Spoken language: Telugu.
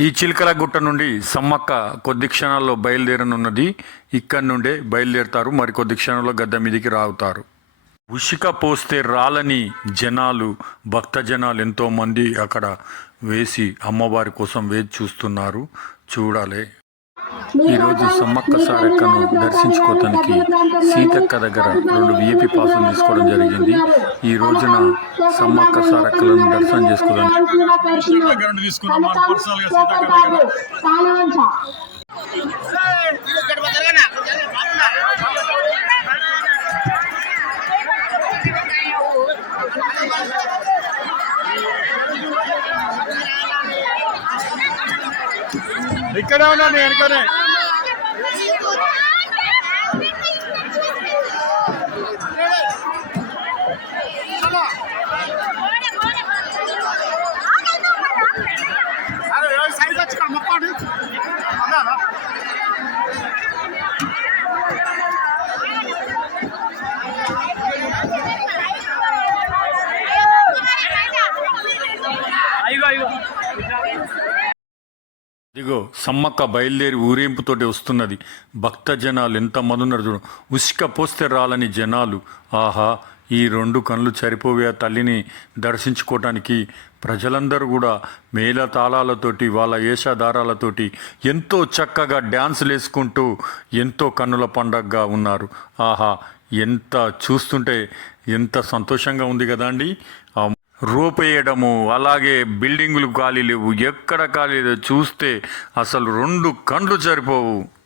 ఈ చిలకల గుట్ట నుండి సమ్మక్క కొద్ది క్షణాల్లో బయలుదేరనున్నది. ఇక్కడి నుండే బయలుదేరుతారు. మరి కొద్ది క్షణంలో గద్దె మీదికి రావుతారు. ఉషిక పోస్తే రాలని జనాలు భక్త జనాలు ఎంతోమంది అక్కడ వేసి అమ్మవారి కోసం వేచి చూస్తున్నారు. చూడాలి. ఈరోజు సమ్మక్క సారక్కను దర్శించుకోవటానికి సీతక్క దగ్గర రెండు విఐపి పాసులు తీసుకోవడం జరిగింది. ఈ రోజున సమ్మక్క సారక్కలను దర్శనం చేసుకోవడానికి తీసుకున్నాం ఇక్కడే ఉన్నాను నేను వెనుకనే సైజ్ వచ్చి మొక్కండి ఇదిగో సమ్మక్క బయలుదేరి ఊరేంపుతోటి వస్తున్నది. భక్త జనాలు ఎంతమంది ఉన్నారు చూడు. ఉసుక పోస్తే రాలని జనాలు. ఆహా ఈ రెండు కళ్ళు సరిపోవే తల్లిని దర్శించుకోవటానికి ప్రజలందరూ కూడా మేళ తాళాలతోటి వాళ్ళ వేషధారాలతోటి ఎంతో చక్కగా డ్యాన్సులు వేసుకుంటూ ఎంతో కన్నుల పండగగా ఉన్నారు. ఆహా ఎంత చూస్తుంటే ఎంత సంతోషంగా ఉంది కదా అండి. రూపేయడము అలాగే బిల్డింగులు ఖాళీ లేవు. ఎక్కడ ఖాళీ చూస్తే అసలు రెండు కండ్లు సరిపోవు.